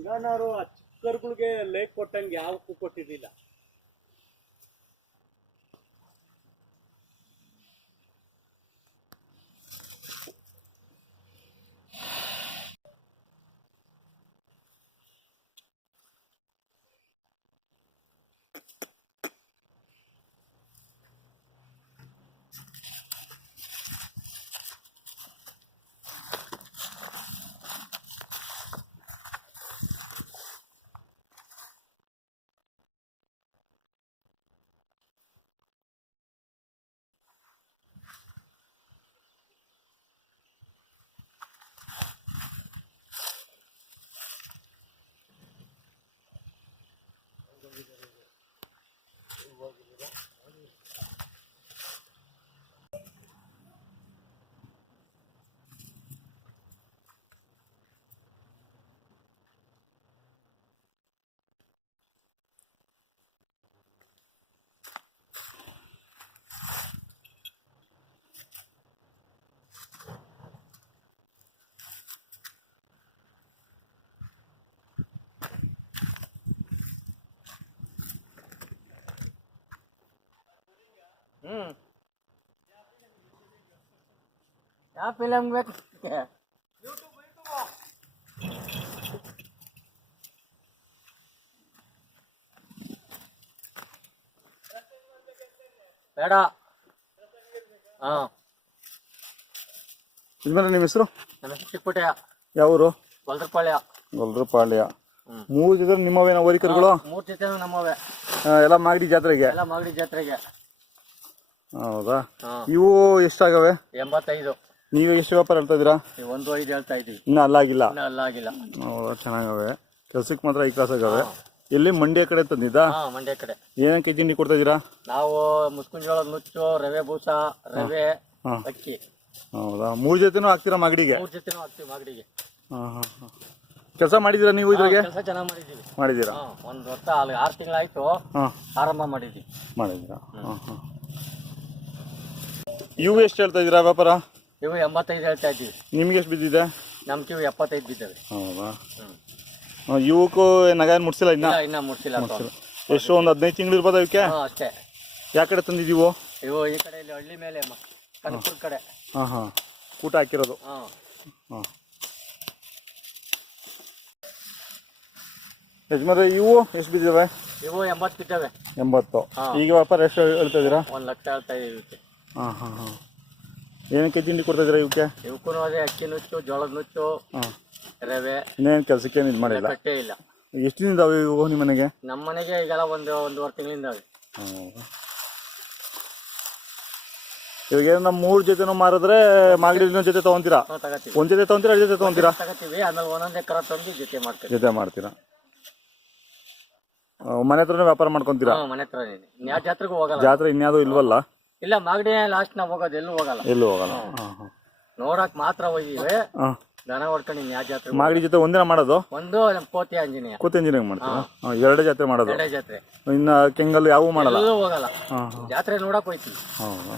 ಗಂಗಾನವರು ಆ ಚಿಕ್ಕರ್ಗಳಿಗೆ ಲೇಕ್ ಕೊಟ್ಟಂಗೆ ಯಾವಕ್ಕೂ ಕೊಟ್ಟಿರಲಿಲ್ಲ. ಯಾವ ಫಿಲಮ್ ಬೇಕು? ಬೇಡ. ಹಾಂ, ಯಜಮಾನ್ರೆ ನಿಮ್ಮ ಹೆಸರು? ನಮ್ಮ ಹೆಸರು ಚಿಕ್ಕಪುಟ್ಟಯ್ಯ. ಯಾವೂರು? ಗೊಲ್ರಪಾಳ್ಯ. ಗೊಲ್ರಪಾಳ್ಯ. 3 ಜೊತೆ ನಿಮ್ಮವೇನ ಹೋರಿಕರುಗಳು? 3 ಜೊತೆ ನಮ್ಮವೆ. ಎಲ್ಲ ಮಾಗಡಿ ಜಾತ್ರೆಗೆ? ಎಲ್ಲ ಮಾಗಡಿ ಜಾತ್ರೆಗೆ. ಹೌದಾ? ಇವು ಎಷ್ಟಾಗವೆ? 85. ನೀವು ಎಷ್ಟು ವ್ಯಾಪಾರ ಹೇಳ್ತಾ ಇದ್ದೀರಾ? 1.5 ಹೇಳ್ತಾ ಇದ್ದೀವಿ. ಇನ್ನೂ ಅಲ್ಲಾಗಿಲ್ಲ? ಇನ್ನೂ ಅಲ್ಲಾಗಿಲ್ಲ. ಹೌದಾ, ಚೆನ್ನಾಗವೆ. ಕೆಲ್ಸಕ್ಕೆ ಮಾತ್ರ ಈ ಕ್ಲಾಸ್ ಆಗವೆ. ಎಲ್ಲಿ ಮಂಡ್ಯ ಕಡೆ ತಂದಿದ್ದಾ? ಮಂಡ್ಯ ಕಡೆ. ಏನೇನು ಕೆಜಿ ಹಿಂಡಿ ಕೊಡ್ತಾ ಇದ್ದೀರಾ? ನಾವು ಮುಸ್ಕುಂಜೋಳದ ನುಚ್ಚು, ರವೆ ಬೂಸ, ರವೆ, ಅಕ್ಕಿ. ಹೌದಾ? 3 ಜೊತೆನೂ ಹಾಕ್ತೀರಾ ಮಾಗಡಿಗೆ? 3 ಜೊತೆನೂ ಹಾಕ್ತೀವಿ ಮಾಗಡಿಗೆ. ಕೆಲಸ ಮಾಡಿದ್ದೀರಾ ನೀವು ಇದ್ರಾಗೆ? ಕೆಲಸ ಚೆನ್ನಾಗಿ ಮಾಡಿದ್ದೀವಿ. ಮಾಡಿದ್ದೀರಾ? 1 ವರ್ಷ 6 ತಿಂಗಳಾಯ್ತು ಆರಂಭ ಮಾಡಿದ್ದೀವಿ. ಮಾಡಿದ್ದೀರಾ? ಇವು ಎಷ್ಟು ಹೇಳ್ತಾ ಇದ್ದೀರಾ ವ್ಯಾಪಾರ? ಇವು 85 ಹೇಳ್ತಾ ಇದ್ದೀವಿ. ನಿಮ್ಗೆ ಎಷ್ಟು ಬಿದ್ದಿದೆ? ನಮ್ಗೆ ಇವು 75 ಬಿದ್ದಾವೆ. ಹೌದಾ? ಇವಕ್ಕೂ ನಗ ಏನು ಮುಟ್ಸಿಲ್ಲ? ಇನ್ನ ಮುಟ್ಸಿಲ್ಲ. ಎಷ್ಟು, ಒಂದು 15 ತಿಂಗಳು ಇರ್ಬೋದು ಇವಕ್ಕೆ? ಅಷ್ಟೇ. ಯಾವ ಕಡೆ ತಂದಿದ್ದೀವು? ಇವು ಈ ಕಡೆ ಇಲ್ಲಿ ಹಳ್ಳಿ ಮೇಲೆ ಕನಕಪುರ ಕಡೆ. ಊಟ ಹಾಕಿರೋದು? ಯಜಮಾನ್ರೆ ಇವು ಎಷ್ಟು ಬಿದ್ದಿವೆ? ಇವು 80 ಬಿದ್ದಾವೆ. 80. ಈಗ ವ್ಯಾಪಾರ ಎಷ್ಟು ಹೇಳ್ತಾ ಇದ್ದೀರಾ? 1 ಲಕ್ಷ ಹೇಳ್ತಾ ಇದೀವಿ ಇವಕ್ಕೆ. ಏನಕ್ಕೆ ತಿಂಡಿ ಕೊಡ್ತಾ ಇದ್ದೀರಾ ಇವಕ್ಕೆ? ಇವಕ್ಕೂ ಅದೇ ಅಕ್ಕಿ ನುಚ್ಚು, ಜೋಳದ ನುಚ್ಚು, ರವೆ. ಇನ್ನೇನು ಕೆಲಸಕ್ಕೆ ಇದು ಮಾಡಿಲ್ಲ? ಕಟ್ಟೇ ಇಲ್ಲ. ಎಷ್ಟು ದಿನ ಇದಾವೆ ಇವು ನಿಮ್ಮ ಮನೆಗೆ? ನಮ್ಮ ಮನೆಗೆ ಈಗೆಲ್ಲ 1.5 ತಿಂಗಳಿಂದ. ಇವಾಗ ನಮ್ಮ 3 ಜೊತೆನೂ ಮಾರಿದ್ರೆ ಮಾಗಡಿ ಇನ್ನೊಂದು ಜೊತೆ ತಗೊಂತೀರಾ? ತಗೋತೀವಿ. 1 ಜೊತೆ ತಗೊಂತೀರಾ, 2 ಜೊತೆ ತಗೊಂತೀರಾ? ತಗೋತೀವಿ. ಆಮೇಲೆ ಒಂದೊಂದೇ ಕರ ತಂದು ಜೊತೆ ಮಾಡ್ತೀರಾ? ಮನೆ ಹತ್ರನೇ ವ್ಯಾಪಾರ ಮಾಡ್ಕೊಂತೀರಾ? ಮನೆ ಹತ್ರ. ಯಾವ ಜಾತ್ರೆಗೂ ಹೋಗಲ್ಲ. ಜಾತ್ರೆ ಇನ್ಯಾವುದು ಇಲ್ವಲ್ಲ? ಇಲ್ಲ, ಮಾಗಡಿ ಲಾಸ್ಟ್ ನಾವು ಹೋಗೋದು. ಎಲ್ಲೂ ಹೋಗಲ್ಲ. ನೋಡಕ್ ಮಾತ್ರ ಹೋಗಿವೆ. ದನ ಹೊಡ್ಕೊಂಡು ಯಾವ ಜಾತ್ರೆ? ಮಾಗಡಿ ಜೊತೆ ಒಂದಿನ ಮಾಡೋದು? ಒಂದು ಕೋತಿ ಆಂಜನೇಯ. ಕೋತಿ ಆಂಜನೇಯ ಮಾಡ್ತೀರಾ? 2 ಜಾತ್ರೆ ಮಾಡೋದು? 2 ಜಾತ್ರೆ. ಇನ್ನು ಕೆಂಗಲ್ ಯಾವೂ ಮಾಡಲ್ಲ? ಹೋಗಲ್ಲ. ಜಾತ್ರೆ ನೋಡಕ್ ಹೋಯ್ತೀವಿ. ಹೌದಾ?